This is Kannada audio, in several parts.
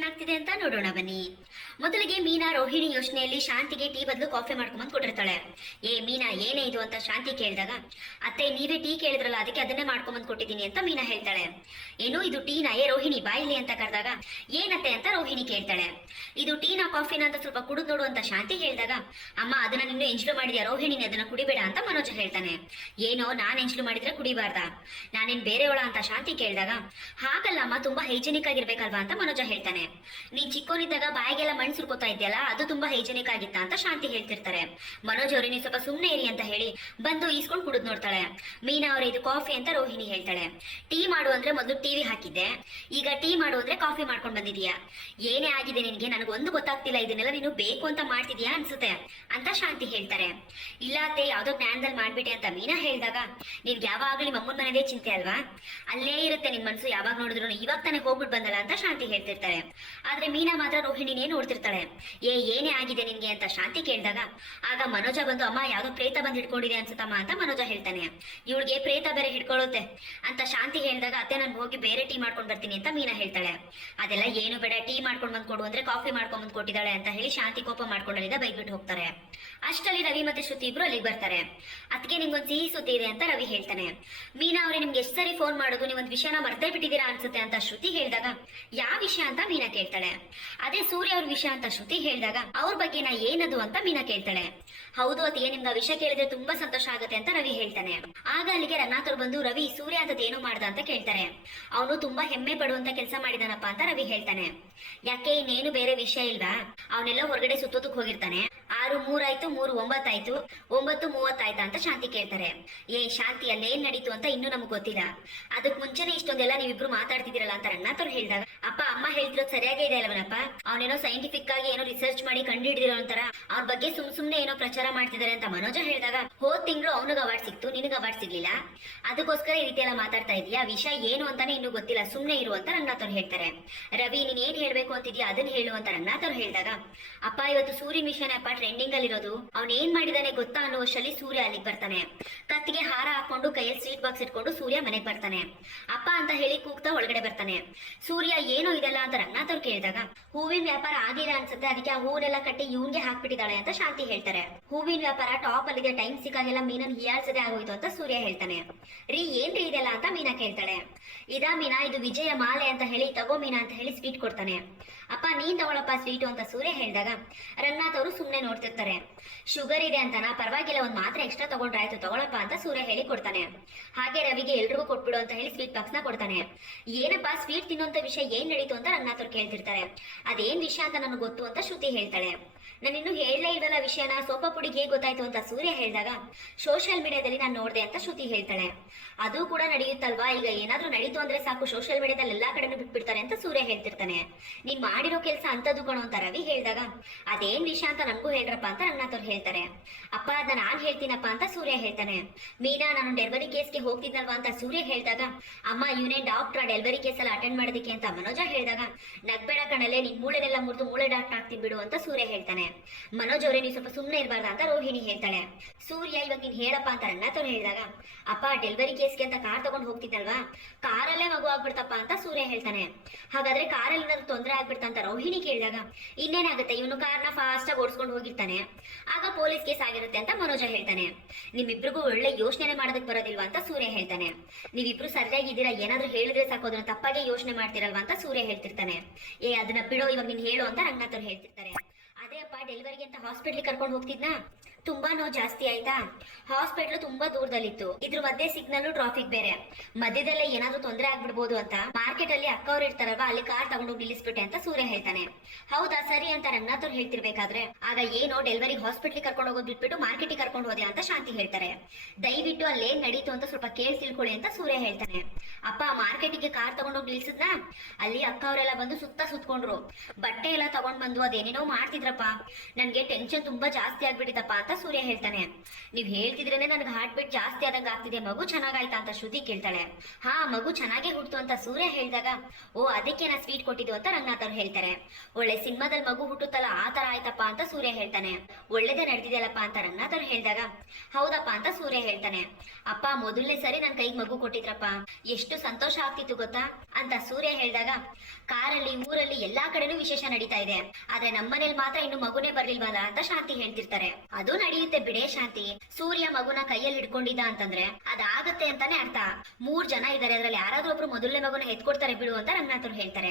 ಏನಾಗ್ತಿದೆ ಅಂತ ನೋಡೋಣ ಬನ್ನಿ ಮೊದಲಿಗೆ ಮೀನಾ ರೋಹಿಣಿ ಯೋಚನೆಯಲ್ಲಿ ಶಾಂತಿಗೆ ಟೀ ಬದಲು ಕಾಫಿ ಮಾಡ್ಕೊಂಬಂದು ಕೊಟ್ಟಿರ್ತಾಳೆ ಏ ಮೀನಾ, ಏನೇ ಇದು ಅಂತ ಶಾಂತಿ ಕೇಳಿದಾಗ, ಅತ್ತೆ, ನೀವೇ ಟೀ ಕೇಳಿದ್ರಲ್ಲ, ಅದಕ್ಕೆ ಅದನ್ನೇ ಮಾಡ್ಕೊಂಬಂದು ಕೊಟ್ಟಿದ್ದೀನಿ ಅಂತ ಮೀನಾ ಹೇಳ್ತಾಳೆ. ಏನು, ಇದು ಟೀನಾ ಏ ರೋಹಿಣಿ ಬಾಯಿಲಿ ಅಂತ ಕರೆದಾಗ, ಏನತ್ತೆ ಅಂತ ರೋಹಿಣಿ ಕೇಳ್ತಾಳೆ. ಇದು ಟೀನಾ, ಕಾಫಿನ ಅಂತ ಸ್ವಲ್ಪ ಕುಡಿದು ನೋಡು ಅಂತ ಶಾಂತಿ ಹೇಳಿದಾಗ ಅಮ್ಮ, ಅದನ್ನ ನಿನ್ನೆ ಎಂಜಲು ಮಾಡಿದ್ಯಾ ರೋಹಿಣಿ ಅದನ್ನ ಕುಡಿಬೇಡ ಅಂತ ಮನೋಜ ಹೇಳ್ತಾನೆ. ಏನೋ, ನಾನ್ ಎಂಜಲು ಮಾಡಿದ್ರೆ ಕುಡಿಬಾರ್ದ? ನಾನೇನ್ ಬೇರೆಯವಳ ಅಂತ ಶಾಂತಿ ಕೇಳಿದಾಗ ಹಾಗಲ್ಲ ಅಮ್ಮ ತುಂಬಾ ಹೈಜೆನಿಕ್ ಆಗಿರ್ಬೇಕಲ್ವಾ ಅಂತ ಮನೋಜ ಹೇಳ್ತಾನೆ. ನೀನ್ ಚಿಕ್ಕೋನಿದ್ದಾಗ ಬಾಯಿಗೆಲ್ಲ ಮಣ್ಣು ಸುರ್ಕೋತಾ ಇದೆಯಲ್ಲ? ಅದು ತುಂಬಾ ಹೈಜೆನಿಕ್ ಆಗಿತ್ತ ಅಂತ ಶಾಂತಿ ಹೇಳ್ತಿರ್ತಾರೆ. ಮನೋಜ್ ಅವ್ರಿಗೆ ನೀವು ಸ್ವಲ್ಪ ಸುಮ್ನೆ ಇರಿ ಅಂತ ಹೇಳಿ ಬಂದು ಈಸ್ಕೊಂಡು ಕುಡಿದ್ ನೋಡ್ತಾಳೆ. ಮೀನಾ ಅವ್ರ, ಇದು ಕಾಫಿ ಅಂತ ರೋಹಿಣಿ ಹೇಳ್ತಾಳೆ. ಟೀ ಮಾಡು ಅಂದ್ರೆ ಮೊದಲು ಟಿವಿ ಹಾಕಿದ್ದೆ. ಈಗ ಟೀ ಮಾಡು ಅಂದ್ರೆ ಕಾಫಿ ಮಾಡ್ಕೊಂಡ್ ಬಂದಿದ್ಯಾ? ಏನೇ ಆಗಿದೆ ನಿನ್ಗೆ? ನನಗೆ ಒಂದು ಗೊತ್ತಾಗ್ತಿಲ್ಲ. ಇದನ್ನೆಲ್ಲ ನೀನು ಬೇಕು ಅಂತ ಮಾಡ್ತಿದ್ಯಾ ಅನ್ಸುತ್ತೆ ಅಂತ ಶಾಂತಿ ಹೇಳ್ತಾರೆ. ಇಲ್ಲ ಅತ್ತೆ, ಯಾವ್ದೋ ಜ್ಞಾನದಲ್ಲಿ ಮಾಡ್ಬಿಟ್ಟೆ ಅಂತ ಮೀನಾ ಹೇಳಿದಾಗ, ನಿನ್ಗೆ ಯಾವಾಗಲೂ ನಿಮ್ಮ ಅಮ್ಮನ ಮನೆದೇ ಚಿಂತೆ ಅಲ್ವಾ? ಅಲ್ಲೇ ಇರುತ್ತೆ ನಿನ್ ಮನ್ಸು, ಯಾವಾಗ ನೋಡಿದ್ರು ಇವಾಗ ತಾನೇ ಹೋಗ್ಬಿಟ್ಟು ಬಂದಲ್ಲ ಅಂತ ಶಾಂತಿ ಹೇಳ್ತಿರ್ತಾರೆ. ಆದ್ರೆ ಮೀನಾ ಮಾತ್ರ ರೋಹಿಣಿನೇ ನೋಡ್ತಿರ್ತಾಳೆ ಏ, ಏನೇ ಆಗಿದೆ ನಿನ್ಗೆ ಅಂತ ಶಾಂತಿ ಕೇಳಿದಾಗ, ಆಗ ಮನೋಜ ಬಂದು, ಅಮ್ಮ, ಯಾವ್ದೋ ಪ್ರೇತ ಬಂದು ಹಿಡ್ಕೊಂಡಿದೆ ಅನ್ಸುತ್ತಮ್ಮ ಅಂತ ಮನೋಜ ಹೇಳ್ತಾನೆ. ಇವಳಿಗೆ ಪ್ರೇತ ಬೇರೆ ಹಿಡ್ಕೊಳ್ಳುತ್ತೆ ಅಂತ ಶಾಂತಿ ಹೇಳಿದಾಗ, ಅತ್ತೆ, ನಾನು ಹೋಗಿ ಬೇರೆ ಟೀ ಮಾಡ್ಕೊಂಡ್ ಬರ್ತೀನಿ ಅಂತ ಮೀನಾ ಹೇಳ್ತಾಳೆ. ಅದೆಲ್ಲ ಏನು ಬೇಡ, ಟೀ ಮಾಡ್ಕೊಂಡ್ ಬಂದು ಕೊಡು ಅಂದ್ರೆ ಕಾಫಿ ಮಾಡ್ಕೊಂಡ್ ಬಂದು ಕೊಟ್ಟಿದ್ದಾಳೆ ಅಂತ ಹೇಳಿ ಶಾಂತಿ ಕೋಪ ಮಾಡ್ಕೊಂಡಲ್ಲಿಂದ ಬೈದ್ಬಿಟ್ಟು ಹೋಗ್ತಾರೆ. ಅಷ್ಟರಲ್ಲಿ ರವಿ ಮತ್ತೆ ಶ್ರುತಿ ಇಬ್ರು ಅಲ್ಲಿಗೆ ಬರ್ತಾರೆ. ಅದಕ್ಕೆ ನಿಮ್ಗೊಂದು ಸಿಹಿ ಸುದ್ದಿ ಇದೆ ಅಂತ ರವಿ ಹೇಳ್ತಾನೆ. ಮೀನಾ ಅವ್ರೆ, ನಿಮ್ಗೆ ಎಷ್ಟು ಸರಿ ಫೋನ್ ಮಾಡೋದು ನೀವೊಂದು ವಿಷಯನ ಮರ್ತೇ ಬಿಟ್ಟಿದ್ದೀರಾ ಅನ್ಸುತ್ತೆ ಅಂತ ಶ್ರುತಿ ಹೇಳಿದಾಗ ಯಾವ ವಿಷಯ? ಅಂತ ಮೀನಾ ಕೇಳ್ತಾಳೆ. ಅದೇ ಸೂರ್ಯ ಅವ್ರ ವಿಷಯ ಅಂತ ಶ್ರುತಿ ಹೇಳಿದಾಗ ಅವ್ರ ಬಗ್ಗೆ ನಾ ಏನದು ಅಂತ ಮೀನಾ ಕೇಳ್ತಾಳೆ. ಹೌದು ಅತಿಗೆ ನಿಮ್ಗೆ ಆ ವಿಷಯ ಕೇಳಿದ್ರೆ ತುಂಬಾ ಸಂತೋಷ ಆಗುತ್ತೆ ಅಂತ ರವಿ ಹೇಳ್ತಾನೆ. ಆಗ ಅಲ್ಲಿಗೆ ರನ್ನಾಥರು ಬಂದು, ರವಿ, ಸೂರ್ಯ ಅಂತದ್ ಏನು ಮಾಡ್ದ? ಅಂತ ಕೇಳ್ತಾರೆ. ಅವನು ತುಂಬಾ ಹೆಮ್ಮೆ ಪಡುವಂತ ಕೆಲಸ ಮಾಡಿದಾನಪ್ಪ ಅಂತ ರವಿ ಹೇಳ್ತಾನೆ. ಯಾಕೆ, ಇನ್ನೇನು ಬೇರೆ ವಿಷಯ ಇಲ್ವಾ? ಅವನೆಲ್ಲ ಹೊರಗಡೆ ಸುತ್ತೋದಕ್ ಹೋಗಿರ್ತಾನೆ. ಆರು, ಮೂರಾಯ್ತು, ಮೂರು, ಒಂಬತ್ತಾಯ್ತು, ಒಂಬತ್ತು, ಮೂವತ್ತಾಯ್ತಾ ಅಂತ ಶಾಂತಿ ಕೇಳ್ತಾರೆ. ಏ, ಶಾಂತಿ ಅಲ್ಲೇನ್ ನಡೀತು ಅಂತ ಇನ್ನೂ ನಮ್ಗೆ ಗೊತ್ತಿಲ್ಲ. ಅದಕ್ ಮುಂಚೆನೆ ಇಷ್ಟೊಂದೆಲ್ಲ ನೀವಿಬ್ರು ಮಾತಾಡ್ತಿದ್ದೀರಲ್ಲ ಅಂತ ರಂಗನಾಥ್ ಅವ್ರು ಹೇಳಿದಾಗ, ಅಪ್ಪ, ಅಮ್ಮ ಹೇಳ್ತಿರೋದು ಸರಿಯಾಗೇ ಇದೆ ಅಲ್ವನಪ್ಪ? ಅವನೇನೋ ಸೈಂಟಿಫಿಕ್ ಆಗಿ ಏನೋ ರಿಸರ್ಚ್ ಮಾಡಿ ಕಂಡುಹಿಡಿದಿರೋ ಅಂತರ ಅವ್ರ ಬಗ್ಗೆ ಸುಮ್ ಸುಮ್ನೆ ಏನೋ ಪ್ರಚಾರ ಮಾಡ್ತಿದ್ದಾರೆ ಅಂತ ಮನೋಜ ಹೇಳಿದಾಗ, ಹೋದ್ ತಿಂಗಳು ಅವನಿಗೆ ಅವಾರ್ಡ್ ಸಿಕ್ತು, ನಿನಗೆ ಅವಾರ್ಡ್ ಸಿಗ್ಲಿಲ್ಲ? ಅದಕ್ಕೋಸ್ಕರ ಈ ರೀತಿ ಎಲ್ಲ ಮಾತಾಡ್ತಾ ಇದೀಯಾ ವಿಷಯ ಏನು ಅಂತಾನೆ ಇನ್ನೂ ಗೊತ್ತಿಲ್ಲ, ಸುಮ್ನೆ ಇರು ಅಂತ ರಂಗನಾಥ್ ಅವ್ರು ಹೇಳ್ತಾರೆ. ರವಿ, ನೀನ್ ಏನ್ ಹೇಳ್ಬೇಕು ಅಂತಿದ್ಯಾ ಅದನ್ನ ಹೇಳು ಅಂತ ರಂಗನಾಥ್ ಅವ್ರು ಹೇಳಿದಾಗ, ಅಪ್ಪ, ಇವತ್ತು ಸೂರ್ಯ ಮಿಷನ್ ಅಪ್ಪ ಟ್ರೆಂಡಿಂಗ್ ಅಲ್ಲಿರೋದು. ಅವ್ನ್ ಏನ್ ಮಾಡಿದಾನೆ ಗೊತ್ತಾ ಅನ್ನೋ ಅನ್ನುವಷ್ಟರಲ್ಲಿ ಸೂರ್ಯ ಅಲ್ಲಿಗೆ ಬರ್ತಾನೆ. ಕತ್ತಿಗೆ ಹಾರ ಹಾಕೊಂಡು ಕೈಯಲ್ಲಿ ಸ್ವೀಟ್ ಬಾಕ್ಸ್ ಇಟ್ಕೊಂಡು ಸೂರ್ಯ ಮನೆಗೆ ಬರ್ತಾನೆ. ಅಪ್ಪ ಅಂತ ಹೇಳಿ ಕೂಗ್ತಾ ಒಳಗಡೆ ಬರ್ತಾನೆ. ಸೂರ್ಯ, ಏನೋ ಇದೆಲ್ಲ? ಅಂತ ರಂಗನಾಥ್ ಅವ್ರು ಕೇಳಿದಾಗ, ಹೂವಿನ ವ್ಯಾಪಾರ ಆಗಿಲ್ಲ ಅನ್ಸುತ್ತೆ. ಅದಕ್ಕೆ ಆ ಹೂವನ್ನೆಲ್ಲ ಕಟ್ಟಿ ಇವ್ನ್ಗೆ ಹಾಕ್ಬಿಟ್ಟಿದ್ದಾಳೆ ಅಂತ ಶಾಂತಿ ಹೇಳ್ತಾರೆ. ಹೂವಿನ ವ್ಯಾಪಾರ ಟಾಪ್ ಅಲ್ಲಿದೆ. ಟೈಮ್ ಸಿಕ್ಕಾಗೆಲ್ಲ ಮೀನನ್ ಹಿಯಾಳ್ಸದೆ ಆಗೋಯ್ತು ಅಂತ ಸೂರ್ಯ ಹೇಳ್ತಾನೆ. ರೀ ಏನ್ ರೀ ಇದೆಲ್ಲ? ಅಂತ ಮೀನಾ ಕೇಳ್ತಾಳೆ. ಇದಾ ಮೀನಾ, ಇದು ವಿಜಯ ಮಾಲೆ ಅಂತ ಹೇಳಿ, ತಗೋ ಮೀನಾ ಅಂತ ಹೇಳಿ ಸ್ವೀಟ್ ಕೊಡ್ತಾನೆ. ಅಪ್ಪ, ನೀನ್ ತಗೊಳಪ್ಪ, ಸ್ವೀಟು ಅಂತ ಸೂರ್ಯ ಹೇಳಿದಾಗ ರಂಗನಾಥ್ ಅವರು ಸುಮ್ನೆ ನೋಡ್ತಿರ್ತಾರೆ. ಶುಗರ್ ಇದೆ ಅಂತಾನ, ಪರವಾಗಿಲ್ಲ, ಒಂದ್ ಮಾತ್ರ ಎಕ್ಸ್ಟ್ರಾ ತಗೊಂಡ್ರಾಯ್ತು ತಗೊಳಪ್ಪ ಅಂತ ಸೂರ್ಯ ಹೇಳಿ ಕೊಡ್ತಾನೆ. ಹಾಗೆ ರವಿಗೆ ಎಲ್ರಿಗೂ ಕೊಟ್ಬಿಡು ಅಂತ ಹೇಳಿ ಸ್ವೀಟ್ ಬಾಕ್ಸ್ನ ಕೊಡ್ತಾನೆ. ಏನಪ್ಪ ಸ್ವೀಟ್ ತಿನ್ನುವಂತ ವಿಷಯ ಏನ್ ನಡೀತು ಅಂತ ರಂಗನಾಥ್ ಅವ್ರು ಕೇಳ್ತಿರ್ತಾರೆ. ಅದೇನ್ ವಿಷಯ ಅಂತ ನನಗೆ ಗೊತ್ತು ಅಂತ ಶ್ರುತಿ ಹೇಳ್ತಾಳೆ. ನಾನು ಇನ್ನು ಹೇಳಲೇ ಇಲ್ಲ ವಿಷಯನ ಸೋಪ ಪುಡಿಗೆ ಹೇಗೆ ಗೊತ್ತಾಯ್ತು ಅಂತ ಸೂರ್ಯ ಹೇಳಿದಾಗ ಸೋಷಿಯಲ್ ಮೀಡಿಯಾದಲ್ಲಿ ನಾನು ನೋಡಿದೆ ಅಂತ ಶ್ರುತಿ ಹೇಳ್ತಾಳೆ. ಅದು ಕೂಡ ನಡೆಯುತ್ತಲ್ವಾ? ಈಗ ಏನಾದ್ರೂ ನಡೀತು ಅಂದ್ರೆ ಸಾಕು ಸೋಷಿಯಲ್ ಮೀಡಿಯಾದಲ್ಲಿ ಎಲ್ಲಾ ಕಡೆನೂ ಬಿಟ್ಬಿಡ್ತಾರೆ ಅಂತ ಸೂರ್ಯ ಹೇಳ್ತಿರ್ತಾನೆ. ನೀನ್ ಮಾಡಿರೋ ಕೆಲಸ ಅಂತದ್ದು ಕಣೋ ಅಂತ ರವಿ ಹೇಳಿದಾಗ, ಅದೇನ್ ವಿಷಯ ಅಂತ ನನ್ಗೂ ಹೇಳ್ರಪ್ಪ ಅಂತ ರಂಗನಾಥ್ ಹೇಳ್ತಾರೆ. ಅಪ್ಪ ಅದನ್ನ ನಾನ್ ಹೇಳ್ತೀನಪ್ಪ ಅಂತ ಸೂರ್ಯ ಹೇಳ್ತಾನೆ. ಮೀನಾ, ನಾನು ಡೆಲಿವರಿ ಕೇಸ್ಗೆ ಹೋಗ್ತಿದ್ನಲ್ವಾ ಅಂತ ಸೂರ್ಯ ಹೇಳಿದಾಗ, ಅಮ್ಮ, ಇವನೇ ಡಾಕ್ಟರ್ ಡೆಲಿವರಿ ಕೇಸ್ ಅಲ್ಲಿ ಅಟೆಂಡ್ ಮಾಡೋದಕ್ಕೆ ಅಂತ ಮನೋಜ ಹೇಳಿದಾಗ, ನಗ್ಬೇಡ ಕಣಲೆ ನಿನ್ ಮೂಳೆನೆಲ್ಲ ಮುರಿದು ಮೂಳೆ ಡಾಕ್ಟರ್ ಆಗ್ತೀನಿ ಬಿಡು ಅಂತ ಸೂರ್ಯ ಹೇಳ್ತಾನೆ. ಮನೋಜ್ ಅವರೇ, ನೀವು ಸ್ವಲ್ಪ ಸುಮ್ಮನೆ ಇರಬಾರ್ದ ಅಂತ ರೋಹಿಣಿ ಹೇಳ್ತಾಳೆ. ಸೂರ್ಯ, ಇವಾಗ ನೀನ್ ಹೇಳಪ್ಪ ಅಂತ ರಂಗನಾಥ್ ಹೇಳಿದಾಗ, ಅಪ್ಪ, ಡೆಲಿವರಿ ಕೇಸ್ಗೆ ಅಂತ ಕಾರ್ ತಗೊಂಡ್ ಹೋಗ್ತಿದ್ದಲ್ವಾ ಕಾರಲ್ಲೇ ಮಗು ಆಗ್ಬಿಡ್ತಪ್ಪ ಅಂತ ಸೂರ್ಯ ಹೇಳ್ತಾನೆ. ಹಾಗಾದ್ರೆ ಕಾರಲ್ಲಿ ಏನಾದ್ರು ತೊಂದರೆ ಆಗ್ಬಿಡ್ತಾ ಅಂತ ರೋಹಿಣಿ ಕೇಳಿದಾಗ, ಇನ್ನೇನಾಗುತ್ತೆ? ಇವನು ಕಾರ್ನ ಫಾಸ್ಟ್ ಆಗಿ ಓಡಿಸ್ಕೊಂಡು ಹೋಗಿರ್ತಾನೆ. ಆಗ ಪೊಲೀಸ್ ಕೇಸ್ ಆಗಿರುತ್ತೆ ಅಂತ ಮನೋಜ ಹೇಳ್ತಾನೆ. ನಿಮ್ಮಿಬ್ರಿಗೂ ಒಳ್ಳೆ ಯೋಚನೆ ಮಾಡೋದಕ್ಕೆ ಬರೋದಿಲ್ವಾ ಅಂತ ಸೂರ್ಯ ಹೇಳ್ತಾನೆ. ನೀವಿಬ್ರು ಸರಿಯಾಗಿದ್ದೀರಾ ಏನಾದ್ರೂ ಹೇಳಿದ್ರೆ ಸಾಕು, ಅದನ್ನ ತಪ್ಪಾಗಿ ಯೋಚನೆ ಮಾಡ್ತಿರಲ್ವಾ ಅಂತ ಸೂರ್ಯ ಹೇಳ್ತಿರ್ತಾನೆ. ಏ, ಅದನ್ನ ಬಿಡೋ, ಇವಾಗ ನೀನ್ ಹೇಳು ಅಂತ ರಂಗನಾಥ್ ಹೇಳ್ತಿರ್ತಾರೆ. ಅದೇ ಅಪ್ಪ ಡೆಲಿವರಿಗೆ ಅಂತ ಹಾಸ್ಪಿಟ್ಲಿಗೆ ಕರ್ಕೊಂಡು ಹೋಗ್ತಿದ್ನಾ? ತುಂಬಾ ನೋವು ಜಾಸ್ತಿ ಆಯ್ತಾ? ಹಾಸ್ಪಿಟಲ್ ತುಂಬಾ ದೂರದಲ್ಲಿತ್ತು. ಇದ್ರ ಮಧ್ಯೆ ಸಿಗ್ನಲ್ ಟ್ರಾಫಿಕ್ ಬೇರೆ. ಮಧ್ಯದಲ್ಲೇ ಏನಾದ್ರೂ ತೊಂದರೆ ಆಗ್ಬಿಡ್ಬೋದು ಅಂತ ಮಾರ್ಕೆಟ್ ಅಲ್ಲಿ ಅಕ್ಕ ಇರ್ತಾರಲ್ವಾ, ಅಲ್ಲಿ ಕಾರ್ ತಗೊಂಡು ನಿಲ್ಲಿಸ್ಬಿಟ್ಟೆ ಅಂತ ಸೂರ್ಯ ಹೇಳ್ತಾನೆ. ಹೌದಾ, ಸರಿ ಅಂತ ರಂಗನಾಥ್ ಅವ್ರು ಹೇಳ್ತಿರ್ಬೇಕಾದ್ರೆ, ಆಗ ಏನೋ ಡೆಲಿವರಿ ಹಾಸ್ಪಿಟ್ಲಿಗೆ ಕರ್ಕೊಂಡು ಹೋಗೋದು ಬಿಟ್ಬಿಟ್ಟು ಮಾರ್ಕೆಟಿಗೆ ಕರ್ಕೊಂಡು ಹೋದೆ ಅಂತ ಶಾಂತಿ ಹೇಳ್ತಾರೆ. ದಯವಿಟ್ಟು ಏನ್ ನಡೀತು ಅಂತ ಸ್ವಲ್ಪ ಕೇಳಿ ತಿಳ್ಕೊಳ್ಳಿ ಅಂತ ಸೂರ್ಯ ಹೇಳ್ತಾನೆ. ಅಪ್ಪ, ಮಾರ್ಕೆಟಿಗೆ ಕಾರ್ ತಗೊಂಡೋಗಿ ನಿಲ್ಸಿದ್ನ? ಅಲ್ಲಿ ಅಕ್ಕ ಅವರೆಲ್ಲ ಬಂದು ಸುತ್ತ ಸುತ್ಕೊಂಡ್ರು. ಬಟ್ಟೆ ಎಲ್ಲ ತಗೊಂಡ್ ಬಂದು ಅದೇನೇನೋ ಮಾಡ್ತಿದ್ರಪ್ಪ. ನನ್ಗೆ ಟೆನ್ಷನ್ ತುಂಬಾ ಜಾಸ್ತಿ ಆಗ್ಬಿಟ್ಟಿದಪ್ಪ ಅಂತ ಅಂತ ಸೂರ್ಯ ಹೇಳ್ತಾನೆ. ನೀವ್ ಹೇಳ್ತಿದ್ರೇನೆ ನನಗೆ ಹಾರ್ಟ್ ಬೀಟ್ ಜಾಸ್ತಿ ಆದಂಗ ಆಗ್ತಿದೆ. ಮಗು ಚೆನ್ನಾಗಾಯ್ತಾ ಅಂತ ಶ್ರುತಿ ಕೇಳ್ತಾಳೆ. ಹಾ, ಮಗು ಚೆನ್ನಾಗೇ ಹುಡ್ತು ಅಂತ ಸೂರ್ಯ ಹೇಳಿದಾಗ, ಓ, ಅದಕ್ಕೆ ನಾ ಸ್ವೀಟ್ ಕೊಟ್ಟಿದ್ದು ಅಂತ ರಂಗನಾಥ್ ಅವ್ರು ಹೇಳ್ತಾರೆ. ಒಳ್ಳೆ ಸಿನಿಮಾದಲ್ಲಿ ಮಗು ಹುಟ್ಟುತ್ತಲ್ಲ, ಆ ತರ ಆಯ್ತಪ್ಪ ಅಂತ ಸೂರ್ಯ ಹೇಳ್ತಾನೆ. ಒಳ್ಳೇದೇ ನಡೆದಿದೆಯಲ್ಲಪ್ಪ ಅಂತ ರಂಗನಾಥ್ ಅವ್ರು ಹೇಳಿದಾಗ, ಹೌದಪ್ಪ ಅಂತ ಸೂರ್ಯ ಹೇಳ್ತಾನೆ. ಅಪ್ಪ, ಮೊದಲನೇ ಸರಿ ನನ್ ಕೈಗೆ ಮಗು ಕೊಟ್ಟಿದ್ರಪ್ಪ. ಎಷ್ಟು ಸಂತೋಷ ಆಗ್ತಿತ್ತು ಗೊತ್ತಾ? ಅಂತ ಸೂರ್ಯ ಹೇಳಿದಾಗ, ಕಾರಲ್ಲಿ, ಊರಲ್ಲಿ ಎಲ್ಲಾ ಕಡೆನೂ ವಿಶೇಷ ನಡೀತಾ ಇದೆ. ಆದ್ರೆ ನಮ್ಮನೇಲಿ ಮಾತ್ರ ಇನ್ನು ಮಗುನೇ ಬರ್ಲಿಲ್ವಲ್ಲ ಅಂತ ಶಾಂತಿ ಹೇಳ್ತಿರ್ತಾರೆ. ಅದು ನಡೆಯುತ್ತೆ ಬಿಡೇ ಶಾಂತಿ. ಸೂರ್ಯ ಮಗುನ ಕೈಯಲ್ಲಿ ಹಿಡ್ಕೊಂಡಿದ್ದ ಅಂತಂದ್ರೆ ಅದಾಗತ್ತೆ ಅಂತಾನೆ ಅರ್ಥ. ಮೂರ್ ಜನ ಇದಾರೆ, ಅದ್ರಲ್ಲಿ ಯಾರಾದ್ರೂ ಒಬ್ರು ಮೊದಲನೇ ಮಗುನ ಎತ್ಕೊಡ್ತಾರೆ ಬಿಡು ಅಂತ ರಂಗನಾಥರು ಹೇಳ್ತಾರೆ.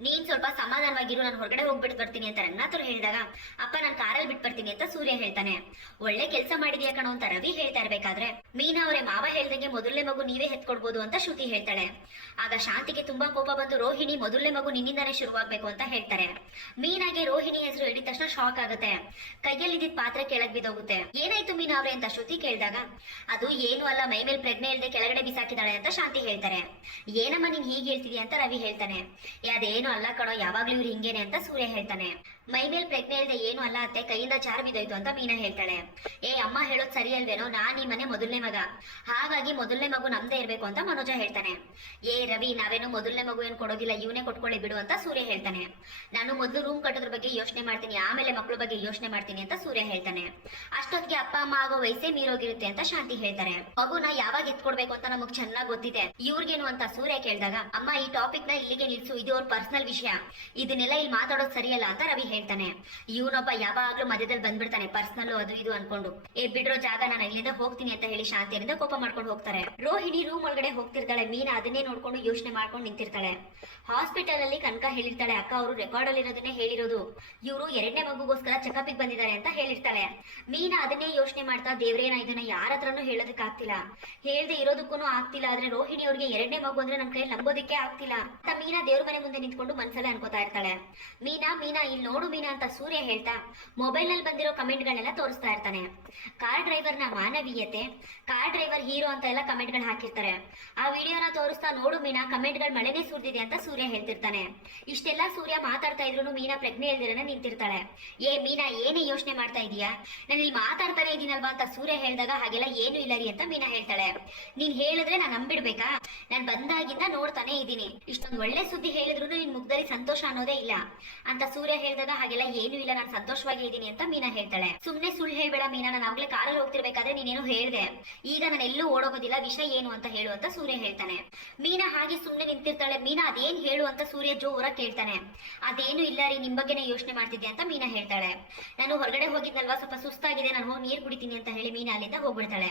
ನೀನ್ ಸ್ವಲ್ಪ ಸಮಾಧಾನವಾಗಿರು, ನಾನು ಹೊರಗಡೆ ಹೋಗ್ಬಿಟ್ಟು ಬರ್ತೀನಿ ಅಂತ ರಂಗನಾಥರು ಹೇಳಿದಾಗ, ಅಪ್ಪ, ನಾನು ಕಾರಲ್ಲಿ ಬಿಟ್ಟು ಬರ್ತೀನಿ ಅಂತ ಸೂರ್ಯ ಹೇಳ್ತಾನೆ. ಒಳ್ಳೆ ಕೆಲಸ ಮಾಡಿದ್ಯಾ ಕಣೋ ಅಂತ ರವಿ ಹೇಳ್ತಾ ಇರ್ಬೇಕಾದ್ರೆ, ಮೀನಾ ಅವರೇ, ಮಾವ ಹೇಳ್ದಂಗೆ ಮೊದಲನೇ ಮಗು ನೀವೇ ಎತ್ಕೊಡ್ಬೋದು ಅಂತ ಶ್ರುತಿ ಹೇಳ್ತಾಳೆ. ಆಗ ಶಾಂತಿಗೆ ತುಂಬಾ ಕೋಪ ಬಂದು, ರೋಹಿಣಿ, ಮೊದಲನೇ ಮಗು ನಿನ್ನಿಂದಾನೇ ಶುರುವಾಗ್ಬೇಕು ಅಂತ ಹೇಳ್ತಾರೆ. ಮೀನಾಗೆ ರೋಹಿಣಿ ಹೆಸರು ಹೇಳಿದ ತಕ್ಷಣ ಶಾಕ್ ಆಗುತ್ತೆ. ಕೈಯಲ್ಲಿದ್ದ ಪಾತ್ರೆ ಕೆಳಗ್ ಏನಾಯ್ತು ಮೀನಾ ಅವ್ರೆ ಅಂತ ಶ್ರುತಿ ಕೇಳಿದಾಗ, ಅದು ಏನು ಅಲ್ಲ, ಮೈ ಮೇಲೆ ಪ್ರಜ್ಞೆ ಇಲ್ಲದೆ ಕೆಳಗಡೆ ಬಿಸಾಕಿದಾಳೆ ಅಂತ ಶಾಂತಿ ಹೇಳ್ತಾರೆ. ಏನಮ್ಮ ನೀನ್ ಹೀಗೆ ಹೇಳ್ತಿದ್ಯಾ ಅಂತ ರವಿ ಹೇಳ್ತಾನೆ. ಅದೇನು ಅಲ್ಲ ಕಣೋ, ಯಾವಾಗ್ಲೂ ಇವ್ರು ಹಿಂಗೇನೆ ಅಂತ ಸೂರ್ಯ ಹೇಳ್ತಾನೆ. ಮೈ ಮೇಲ್ ಪ್ರಜ್ಞೆ ಇಲ್ಲದೆ ಏನು ಅಲ್ಲ ಅತ್ತೆ, ಕೈಯಿಂದ ಚಾರ್ ಬಿದ್ದೋಯ್ತು ಅಂತ ಮೀನಾ ಹೇಳ್ತಾಳೆ. ಏ, ಅಮ್ಮ ಹೇಳೋದ್ ಸರಿ ಅಲ್ವೇನೋ? ನಾನ್ ಈ ಮನೆ ಮೊದಲನೇ ಮಗ. ಹಾಗಾಗಿ ಮೊದಲನೇ ಮಗು ನಮ್ದೇ ಇರಬೇಕು ಅಂತ ಮನೋಜ ಹೇಳ್ತಾನೆ. ಏ, ರವಿ, ನಾವೇನು ಮೊದಲನೇ ಮಗು ಏನ್ ಕೊಡೋದಿಲ್ಲ, ಇವನೇ ಕೊಟ್ಕೊಳ್ಳಿ ಬಿಡು ಅಂತ ಸೂರ್ಯ ಹೇಳ್ತಾನೆ. ನಾನು ಮೊದಲು ರೂಮ್ ಕಟ್ಟೋದ್ರ ಬಗ್ಗೆ ಯೋಚನೆ ಮಾಡ್ತೀನಿ, ಆಮೇಲೆ ಮಕ್ಕಳ ಬಗ್ಗೆ ಯೋಚನೆ ಮಾಡ್ತೀನಿ ಅಂತ ಸೂರ್ಯ ಹೇಳ್ತಾನೆ. ಅಷ್ಟೊತ್ತಿಗೆ ಅಪ್ಪ, ಅಮ್ಮ ಆಗೋ ವಯಸ್ಸೇ ಮೀರೋಗಿರುತ್ತೆ ಅಂತ ಶಾಂತಿ ಹೇಳ್ತಾರೆ. ಮಗುನ ಯಾವಾಗ ಎತ್ಕೊಡ್ಬೇಕು ಅಂತ ನಮಗ್ ಚೆನ್ನಾಗ್ ಗೊತ್ತಿದೆ. ಇವ್ರಿಗೇನು ಅಂತ ಸೂರ್ಯ ಕೇಳಿದಾಗ, ಅಮ್ಮ, ಈ ಟಾಪಿಕ್ನ ಇಲ್ಲಿಗೆ ನಿಲ್ಸು, ಇದು ಅವ್ರ ಪರ್ಸನಲ್ ವಿಷಯ. ಇದನ್ನೆಲ್ಲ ಇಲ್ಲಿ ಮಾತಾಡೋದು ಸರಿಯಲ್ಲ ಅಂತ ರವಿ ಹೇಳ್ತಾನೆ. ಇವನೊಬ್ಬ ಯಾವಾಗ್ಲೂ ಮಧ್ಯದಲ್ಲಿ ಬಂದ್ಬಿಡ್ತಾನೆ ಪರ್ಸನಲ್ ಅದು ಇದು ಅನ್ಕೊಂಡು. ಏ, ಬಿಡ್ರೋ ಜಾಗ, ನಾನು ಇಲ್ಲಿಂದ ಹೋಗ್ತೀನಿ ಅಂತ ಹೇಳಿ ಶಾಂತಿಯಿಂದ ಕೋಪ ಮಾಡ್ಕೊಂಡು ಹೋಗ್ತಾರೆ. ರೋಹಿಣಿ ರೂಮ್ ಒಳಗಡೆ ಹೋಗ್ತಿರ್ತಾಳೆ. ಮೀನಾ ಅದನ್ನೇ ನೋಡ್ಕೊಂಡು ಯೋಚನೆ ಮಾಡ್ಕೊಂಡು ನಿಂತಿರ್ತಾಳೆ. ಹಾಸ್ಪಿಟಲ್ ಅಲ್ಲಿ ಕನಕ ಹೇಳಿರ್ತಾಳೆ, ಅಕ್ಕ, ಅವರು ರೆಕಾರ್ಡ್ ಅಲ್ಲಿ ಇರೋದನ್ನೇ ಹೇಳಿರೋದು. ಇವರು ಎರಡನೇ ಮಗುಗೋಸ್ಕರ ಚೆಕಪ್ ಬಂದಿದ್ದಾರೆ ಅಂತ ಹೇಳಿರ್ತಾಳೆ. ಮೀನಾ ಅದನ್ನೇ ಯೋಚನೆ ಮಾಡ್ತಾ, ದೇವ್ರೇನ, ಇದನ್ನ ಯಾರ ಹತ್ರನೂ ಹೇಳೋದಕ್ಕೆ ಆಗ್ತಿಲ್ಲ ಹೇಳ್ದೆ ಇರೋದಕ್ಕೂ ಆಗ್ತಿಲ್ಲ. ಆದ್ರೆ ರೋಹಿಣಿ ಅವ್ರಿಗೆ ಎರಡನೇ ಮಗು ಅಂದ್ರೆ ನಮ್ ಕೈ ನಂಬೋದಕ್ಕೆ ಆಗ್ತಿಲ್ಲ. ಮೀನಾ ದೇವ್ರ ಮನೆ ಮುಂದೆ ನಿಂತ್ಕೊಂಡು ಮನ್ಸಲ್ಲೇ ಅನ್ಕೋತಾ ಇರ್ತಾಳೆ. ಮೀನಾ ಮೀನಾ, ಇಲ್ಲಿ ನೋಡು ಮೀನಾ ಅಂತ ಸೂರ್ಯ ಹೇಳ್ತಾ ಮೊಬೈಲ್ನಲ್ಲಿ ಬಂದಿರೋ ಕಮೆಂಟ್ ಗಳನ್ನೆಲ್ಲ ತೋರಿಸ್ತಾ ಇರ್ತಾನೆ. ಕಾರ್ ಡ್ರೈವರ್ನ ಮಾನವೀಯತೆ ಕಾರ್ ಡ್ರೈವರ್ ಹೀರೋ ಅಂತ ಎಲ್ಲ ಕಮೆಂಟ್ಗಳು ಹಾಕಿರ್ತಾರೆ. ಆ ವಿಡಿಯೋನ ತೋರಿಸ್ತಾ ನೋಡು ಮೀನಾ ಕಮೆಂಟ್ಗಳು ಮಳೆನೇ ಸುರಿದಿದೆ ಅಂತ ಸೂರ್ಯ ಹೇಳ್ತಿರ್ತಾನೆ. ಇಷ್ಟೆಲ್ಲ ಸೂರ್ಯ ಮಾತಾಡ್ತಾ ಇದ್ರು ಮೀನಾ ಪ್ರಜ್ಞೆ ಇಲ್ದಿರನೆ ನಿಂತಿರ್ತಾಳೆ. ಏ ಮೀನಾ, ಏನೇ ಯೋಚನೆ ಮಾಡ್ತಾ ಇದೀಯಾ ನಾನು ಇಲ್ಲಿ ಮಾತಾಡ್ತಾನೆ ಇದೀನಲ್ವಾ ಅಂತ ಸೂರ್ಯ ಹೇಳಿದಾಗ ಹಾಗೆಲ್ಲ ಏನು ಇಲ್ಲ ರೀ ಅಂತ ಮೀನಾ ಹೇಳ್ತಾಳೆ. ನೀನ್ ಹೇಳಿದ್ರೆ ನಾನು ನಂಬಿಡ್ಬೇಕಾ? ನಾನ್ ಬಂದಾಗಿಂದ ನೋಡ್ತಾನೆ ಇದ್ದೀನಿ ಇಷ್ಟೊಂದು ಒಳ್ಳೆ ಸುದ್ದಿ ಹೇಳಿದ್ರು ನಿನ್ ಮುಖದಲ್ಲಿ ಸಂತೋಷ ಅನ್ನೋದೇ ಇಲ್ಲ. ಅಂತ ಸೂರ್ಯ ಹೇಳಿದಾಗ ಹಾಗೆಲ್ಲ ಏನು ಇಲ್ಲ, ನಾನು ಸಂತೋಷವಾಗಿ ಇದ್ದೀನಿ ಅಂತ ಮೀನಾ ಹೇಳ್ತಾಳೆ. ಸುಮ್ನೆ ಸುಳ್ಳು ಹೇಳ್ಬೇಡ ಮೀನಾ, ನಾನು ಆಗ್ಲೇ ಕಾರಲ್ಲಿ ಹೋಗ್ತಿರ್ಬೇಕಾದ್ರೆ ನೀನೇನು ಹೇಳ್ದೆ. ಈಗ ನಾನು ಎಲ್ಲೂ ಓಡೋಗೋದಿಲ್ಲ, ವಿಷಯ ಏನು ಅಂತ ಹೇಳು ಅಂತ ಸೂರ್ಯ ಹೇಳ್ತಾನೆ. ಮೀನಾ ಹಾಗೆ ಸುಮ್ನೆ ನಿಂತಿರ್ತಾಳೆ, ಮೀನಾ ಅದೇನ್ ಹೇಳು ಅಂತ ಸೂರ್ಯ ಜೋರ ಕೇಳ್ತಾನೆ. ಅದೇನು ಇಲ್ಲ ರೀ, ನಿಮ್ ಬಗ್ಗೆನೇ ಯೋಚನೆ ಮಾಡ್ತಿದ್ದೆ ಅಂತ ಮೀನಾ ಹೇಳ್ತಾಳೆ. ನಾನು ಹೊರಗಡೆ ಹೋಗಿದ್ನಲ್ವಾ, ಸ್ವಲ್ಪ ಸುಸ್ತಾಗಿದೆ, ನಾನು ಹೋಗಿ ನೀರ್ ಕುಡಿತೀನಿ ಅಂತ ಹೇಳಿ ಮೀನಾ ಅಲ್ಲಿಂದ ಹೋಗ್ಬಿಡ್ತಾಳೆ.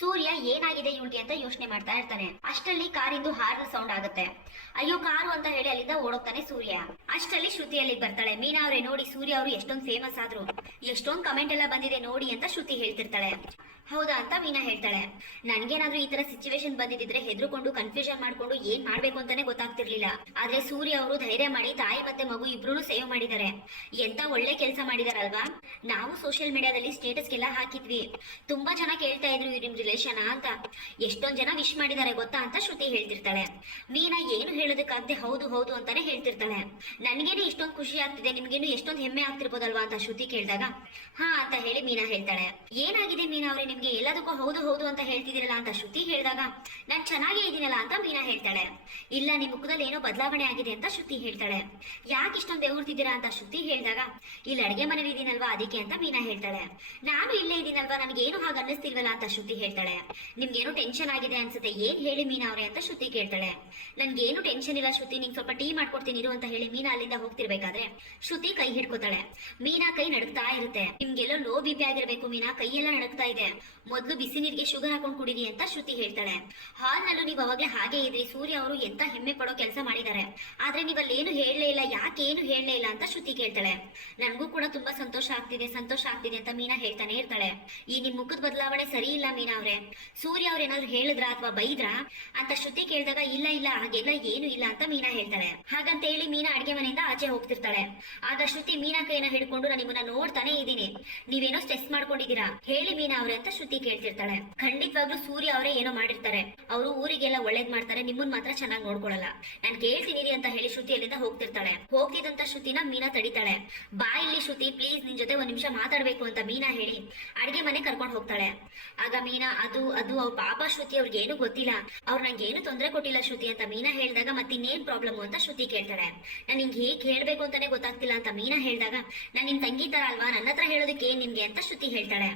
ಸೂರ್ಯ ಏನಾಗಿದೆ ಇವಳಿಗೆ ಅಂತ ಯೋಚನೆ ಮಾಡ್ತಾ ಇರ್ತಾನೆ. ಅಷ್ಟಲ್ಲಿ ಕಾರಿಂದು ಹಾರ್ನ್ ಸೌಂಡ್ ಆಗುತ್ತೆ. ಅಯ್ಯೋ, ಕಾರು ಅಂತ ಹೇಳಿ ಅಲ್ಲಿಂದ ಓಡೋಗ್ತಾನೆ ಸೂರ್ಯ. ಅಷ್ಟಲ್ಲಿ ಶ್ರುತಿ ಅಲ್ಲಿಗೆ ಬರ್ತಾಳೆ. ಮೀನಾ ಅವರೇ ನೋಡಿ ಸೂರ್ಯ ಅವರು ಎಷ್ಟೊಂದು ಫೇಮಸ್ ಆದ್ರು. ಎಷ್ಟೊಂದು ಕಮೆಂಟ್ ಎಲ್ಲ ಬಂದಿದೆ ನೋಡಿ ಅಂತ ಶ್ರುತಿ ಹೇಳ್ತಿರ್ತಾಳೆ. ಹೌದಾ ಅಂತ ಮೀನಾ ಹೇಳ್ತಾಳೆ. ನನ್ಗೇನಾದ್ರೂ ಈ ತರ ಸಿಚುವೇಶನ್ ಬಂದಿದ್ರೆ ಹೆದರ್ಕೊಂಡು ಕನ್ಫ್ಯೂಷನ್ ಮಾಡ್ಕೊಂಡು ಏನ್ ಮಾಡ್ಬೇಕು ಅಂತಾನೆ ಗೊತ್ತಾಗ್ತಿರ್ಲಿಲ್ಲ. ಆದ್ರೆ ಸೂರ್ಯ ಅವರು ಧೈರ್ಯ ಮಾಡಿ ತಾಯಿ ಮತ್ತೆ ಮಗು ಇಬ್ರು ಸೇವ್ ಮಾಡಿದ್ದಾರೆ. ಎಂತ ಒಳ್ಳೆ ಕೆಲಸ ಮಾಡಿದಾರಲ್ವಾ? ನಾವು ಸೋಷಿಯಲ್ ಮೀಡಿಯಾದಲ್ಲಿ ಸ್ಟೇಟಸ್ ಸ್ಟೇಟಸ್ಗೆಲ್ಲ ಹಾಕಿದ್ವಿ. ತುಂಬಾ ಜನ ಕೇಳ್ತಾ ಇದ್ರು ಇವ್ರ ನಿಮ್ ಅಂತ. ಎಷ್ಟೊಂದ್ ಜನ ವಿಶ್ ಮಾಡಿದಾರೆ ಗೊತ್ತಾ ಅಂತ ಶ್ರುತಿ ಹೇಳ್ತಿರ್ತಾಳೆ. ಮೀನಾ ಏನು ಹೇಳೋದಕ್ಕಾಗದೆ ಹೌದು ಹೌದು ಅಂತಾನೆ ಹೇಳ್ತಿರ್ತಾಳೆ. ನನ್ಗೇನೆ ಇಷ್ಟೊಂದು ಖುಷಿ ಆಗ್ತಿದೆ, ನಿಮ್ಗೇನು ಎಷ್ಟೊಂದು ಹೆಮ್ಮೆ ಆಗ್ತಿರ್ಬೋದಲ್ವಾ ಅಂತ ಶ್ರುತಿ ಕೇಳಿದಾಗ. ಹಾ ಅಂತ ಹೇಳಿ ಮೀನಾ ಹೇಳ್ತಾಳೆ. ಏನಾಗಿದೆ ಮೀನಾ ಅವ್ರೆ ನಿಮ್ಗೆ ಎಲ್ಲದಕ್ಕೂ ಹೌದು ಹೌದು ಅಂತ ಹೇಳ್ತಿದ್ದೀರಲ್ಲ ಅಂತ ಶ್ರುತಿ ಹೇಳಿದಾಗ, ನಾನ್ ಚೆನ್ನಾಗೇ ಇದ್ದೀನಲ್ಲ ಅಂತ ಮೀನಾ ಹೇಳ್ತಾಳೆ. ಇಲ್ಲ, ನಿಮ್ ಮುಖದಲ್ಲಿ ಏನೋ ಬದಲಾವಣೆ ಆಗಿದೆ ಅಂತ ಶ್ರುತಿ ಹೇಳ್ತಾಳೆ. ಯಾಕೆ ಇಷ್ಟೊಂದು ಬೆವರ್ತಿದ್ದೀರಾ ಅಂತ ಶ್ರುತಿ ಹೇಳಿದಾಗ, ಇಲ್ಲಿ, ಅಡಿಗೆ ಮನೇಲಿ ಇದೀನಲ್ವಾ ಅದಕ್ಕೆ ಅಂತ ಮೀನಾ ಹೇಳ್ತಾಳೆ. ನಾನು ಇಲ್ಲೇ ಇದೀನಲ್ವಾ ಏನು ಹಾಗೆ ಅನ್ನಿಸ್ತಿಲ್ವಲ್ಲ ಅಂತ ಶ್ರುತಿ ಹೇಳ್ತಾಳೆ. ನಿಮ್ಗೇನು ಟೆನ್ಷನ್ ಆಗಿದೆ ಅನ್ಸುತ್ತೆ, ಏನ್ ಹೇಳಿ ಮೀನಾ ಅವ್ರೆ ಅಂತ ಶ್ರುತಿ ಕೇಳ್ತಾಳೆ. ನನ್ಗೇನು ಟೆನ್ಷನ್ ಇಲ್ಲ ಶ್ರುತಿ, ನಿಂಗೆ ಸ್ವಲ್ಪ ಟೀ ಮಾಡ್ಕೊಡ್ತೀನಿ ಇರು ಅಂತ ಹೇಳಿ ಮೀನಾ ಅಲ್ಲಿಂದ ಹೋಗ್ತಿರ್ಬೇಕಾದ್ರೆ ಶ್ರುತಿ ಕೈ ಹಿಡ್ಕೋತಾಳೆ. ಮೀನಾ ಕೈ ನಡುಕ್ತಾ ಇರುತ್ತೆ. ನಿಮ್ಗೆಲ್ಲೋ ಲೋ ಬಿ ಪಿ ಆಗಿರ್ಬೇಕು ಮೀನಾ, ಕೈಯೆಲ್ಲ ನಡುಕ್ತಾ ಇದೆ. ಮೊದ್ಲು ಬಿಸಿ ನೀರಿಗೆ ಶುಗರ್ ಹಾಕೊಂಡು ಕುಡೀರಿ ಅಂತ ಶ್ರುತಿ ಹೇಳ್ತಾಳೆ. ಹಾಲ್ ನಲ್ಲೂ ನೀವು ಅವಾಗ್ಲೇ ಹಾಗೆ ಇದ್ರಿ, ಸೂರ್ಯ ಅವರು ಎಂತ ಹೆಮ್ಮೆ ಪಡೋ ಕೆಲಸ ಮಾಡಿದ್ದಾರೆ. ಆದ್ರೆ ನೀವು ಏನು ಹೇಳಲೇ ಇಲ್ಲ, ಯಾಕೆ ಏನು ಹೇಳಲೇ ಇಲ್ಲ ಅಂತ ಶ್ರುತಿ ಕೇಳ್ತಾಳೆ. ನನ್ಗೂ ಕೂಡ ತುಂಬಾ ಸಂತೋಷ ಆಗ್ತಿದೆ ಸಂತೋಷ ಆಗ್ತಿದೆ ಅಂತ ಮೀನಾ ಹೇಳ್ತಾನೆ ಇರ್ತಾಳೆ ಈ ನಿಮ್ ಮುಖದ ಬದಲಾವಣೆ ಸರಿ ಇಲ್ಲ ಮೀನಾ ಅವ್ರೆ. ಸೂರ್ಯ ಅವ್ರ ಏನಾದ್ರು ಹೇಳಿದ್ರ ಅಥವಾ ಬೈದ್ರಾ? ಅಂತ ಶ್ರುತಿ ಕೇಳಿದಾಗ ಇಲ್ಲ ಇಲ್ಲ, ಹಾಗೆಲ್ಲ ಏನು ಇಲ್ಲ ಅಂತ ಮೀನಾ ಹೇಳ್ತಾಳೆ. ಹಾಗಂತ ಹೇಳಿ ಮೀನಾ ಅಡಿಗೆ ಮನೆಯಿಂದ ಆಚೆ ಹೋಗ್ತಿರ್ತಾಳೆ. ಆಗ ಶ್ರುತಿ ಮೀನಾ ಕೈನ ಹಿಡ್ಕೊಂಡು ನಾನು ನಿಮ್ಮನ್ನ ನೋಡ್ತಾನೆ ಇದ್ದೀನಿ. ನೀವೇನೋ ಸ್ಟ್ರೆಸ್ ಮಾಡ್ಕೊಂಡಿದ್ದೀರಾ? ಹೇಳಿ ಮೀನಾ ಅವ್ರೆ ಅಂತ ಶ್ರುತಿ ಕೇಳ್ತಿರ್ತಾಳೆ. ಖಂಡಿತವಾಗ್ಲೂ ಸೂರ್ಯ ಅವರೇ ಏನೋ ಮಾಡಿರ್ತಾರೆ. ಅವರು ಊರಿಗೆಲ್ಲ ಒಳ್ಳೇದ್ ಮಾಡ್ತಾರೆ, ನಿಮ್ಮನ್ ಮಾತ್ರ ಚೆನ್ನಾಗಿ ನೋಡ್ಕೊಳ್ಳಲ್ಲ ನಾನ್ ಕೇಳ್ತೀನಿ ಅಂತ ಹೇಳಿ ಶ್ರುತಿ ಅಲ್ಲಿಂದ ಹೋಗ್ತಿರ್ತಾಳೆ. ಹೋಗ್ತಿದ್ದಂತ ಶ್ರುತಿನ ಮೀನಾ ತಡಿತಾಳೆ. ಬಾ ಇಲ್ಲಿ ಶ್ರುತಿ, ಪ್ಲೀಸ್ ನಿನ್ ಜೊತೆ ಒಂದ್ ನಿಮಿಷ ಮಾತಾಡ್ಬೇಕು ಅಂತ ಮೀನಾ ಹೇಳಿ ಅಡಿಗೆ ಮನೆ ಕರ್ಕೊಂಡು ಹೋಗ್ತಾಳೆ. ಆಗ ಮೀನಾ, ಅದು ಅದು ಅವ್ರ ಪಾಪ ಶ್ರುತಿ, ಅವ್ರಿಗೆ ಏನು ಗೊತ್ತಿಲ್ಲ. ಅವ್ರು ನಂಗೆ ಏನು ತೊಂದರೆ ಕೊಟ್ಟಿಲ್ಲ ಶ್ರುತಿ ಅಂತ ಮೀನಾ ಹೇಳಿದಾಗ ಮತ್ತಿನ್ನೇನ್ ಪ್ರಾಬ್ಲಮ್ ಅಂತ ಶ್ರುತಿ ಕೇಳ್ತಾಳೆ. ನಾನು ನಿಂಗೆ ಹೇಗ್ ಹೇಳ್ಬೇಕು ಅಂತಾನೆ ಗೊತ್ತಾಗ್ತಿಲ್ಲ ಅಂತ ಮೀನಾ ಹೇಳಿದಾಗ, ನಾನು ನಿನ್ ತಂಗಿ ತರ ಅಲ್ವಾ? ನನ್ನ ಹತ್ರ ಹೇಳೋದಕ್ಕೆ ಏನ್ ನಿಮ್ಗೆ? ಅಂತ ಶ್ರುತಿ ಹೇಳ್ತಾಳೆ.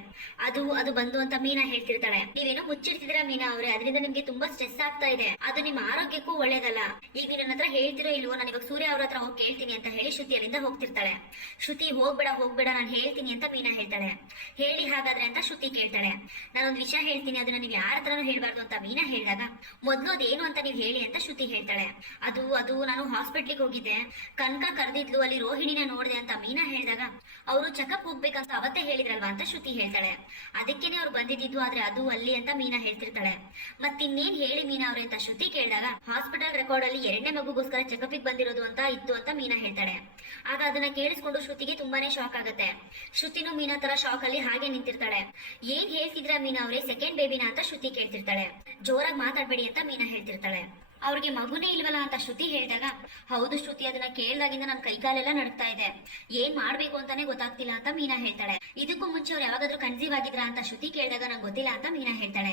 ಅದು ಅದು ಬಂದು ಅಂತ ಮೀನಾ ಹೇಳ್ತಿರ್ತಾಳೆ. ನೀವೇನೋ ಮುಚ್ಚಿಡ್ತಿದಿರಾ ಮೀನಾ ಅವ್ರೆ, ಅದರಿಂದ ನಿಮ್ಗೆ ತುಂಬಾ ಸ್ಟ್ರೆಸ್ ಆಗ್ತಾ ಇದೆ. ಅದು ನಿಮ್ಮ ಆರೋಗ್ಯಕ್ಕೂ ಒಳ್ಳೇದಲ್ಲ. ಈಗ ನೀನ್ ನನ್ನ ಹತ್ರ ಹೇಳ್ತಿರೋ ಇಲ್ವೋ, ನಾನು ಇವಾಗ ಸೂರ್ಯ ಅವ್ರ ಹತ್ರ ಹೋಗಿ ಕೇಳ್ತೀನಿ ಅಂತ ಹೇಳಿ ಶ್ರುತಿ ಅಲ್ಲಿಂದ ಹೋಗ್ತಿರ್ತಾಳೆ. ಶ್ರುತಿ ಹೋಗ್ಬೇಡ ಹೋಗ್ಬೇಡ, ನಾನು ಹೇಳ್ತೀನಿ ಅಂತ ಮೀನಾ ಹೇಳ್ತಾಳೆ. ಹೇಳಿ ಹಾಗಾದ್ರೆ ಅಂತ ಶ್ರುತಿ ಕೇಳ್ತಾಳೆ. ನಾನೊಂದು ವಿಷಯ ಹೇಳ್ತೀನಿ, ಅದನ್ನ ನೀವು ಯಾರ ಹತ್ರನೂ ಹೇಳ್ಬಾರ್ದು ಅಂತ ಮೀನಾ ಹೇಳಿದಾಗ, ಮೊದ್ಲು ಅದೇನು ಅಂತ ನೀವು ಹೇಳಿ ಅಂತ ಶ್ರುತಿ ಹೇಳ್ತಾಳೆ. ಅದು ಅದು, ನಾನು ಹಾಸ್ಪಿಟ್ಲಿಗೆ ಹೋಗಿದ್ದೆ. ಕನಕ ಕರೆದಿದ್ಲು, ಅಲ್ಲಿ ರೋಹಿಣಿನ ನೋಡಿದೆ ಅಂತ ಮೀನಾ ಹೇಳಿದಾಗ, ಅವರು ಚೆಕಪ್ ಹೋಗ್ಬೇಕಂತ ಅವತ್ತೇ ಹೇಳಿದ್ರಲ್ವಾ ಅಂತ ಶ್ರುತಿ ಹೇಳ್ತಾಳೆ. ಅದಕ್ಕೇನೆ ಅವ್ರು ಬಂದಿದ್ದು ಆದ್ರೆ ಅದು ಅಲ್ಲಿ ಅಂತ ಮೀನಾ ಹೇಳ್ತಿರ್ತಾಳೆ. ಮತ್ತಿನ್ನೇನ್ ಹೇಳಿ ಮೀನಾ ಅವ್ರೆ ಅಂತ ಶ್ರುತಿ ಕೇಳಿದಾಗ, ಹಾಸ್ಪಿಟಲ್ ರೆಕಾರ್ಡ್ ಅಲ್ಲಿ ಎರಡನೇ ಮಗುಗೋಸ್ಕರ ಚೆಕಪ್ ಬಂದಿರೋದು ಅಂತ ಇತ್ತು ಅಂತ ಮೀನಾ ಹೇಳ್ತಾಳೆ. ಆಗ ಅದನ್ನ ಕೇಳಿಸ್ಕೊಂಡು ಶ್ರುತಿಗೆ ತುಂಬಾನೇ ಶಾಕ್ ಆಗುತ್ತೆ. ಶ್ರುತಿನೂ ಮೀನಾ ತರ ಶಾಕ್ ಅಲ್ಲಿ ಹಾಗೆ ನಿಂತಿರ್ತಾಳೆ. ಏನ್ ಹೇಳ್ತಿದ್ರ ಮೀನಾ ಅವ್ರೆ ಸೆಕೆಂಡ್ ಬೇಬಿನಾ ಅಂತ ಶ್ರುತಿ ಕೇಳ್ತಿರ್ತಾಳೆ. ಜೋರಾಗಿ ಮಾತಾಡ್ಬೇಡಿ ಅಂತ ಮೀನಾ ಹೇಳ್ತಿರ್ತಾಳೆ. ಅವ್ರಿಗೆ ಮಗುನೇ ಇಲ್ವಲ್ಲ ಅಂತ ಶ್ರುತಿ ಹೇಳಿದಾಗ, ಹೌದು ಶ್ರುತಿ, ಅದನ್ನ ಕೇಳ್ದಾಗಿಂದ ನನ್ನ ಕೈಕಾಲೆಲ್ಲ ನಡುಕ್ತಾ ಇದೆ. ಏನ್ ಮಾಡ್ಬೇಕು ಅಂತಾನೆ ಗೊತ್ತಾಗ್ತಿಲ್ಲ ಅಂತ ಮೀನಾ ಹೇಳ್ತಾಳೆ. ಇದಕ್ಕೂ ಮುಂಚೆ ಅವ್ರು ಯಾವಾಗಾದ್ರೂ ಕನ್ಸೀವ್ ಆಗಿದ್ರ ಅಂತ ಶ್ರುತಿ ಕೇಳಿದಾಗ ನಂಗೆ ಗೊತ್ತಿಲ್ಲ ಅಂತ ಮೀನಾ ಹೇಳ್ತಾಳೆ.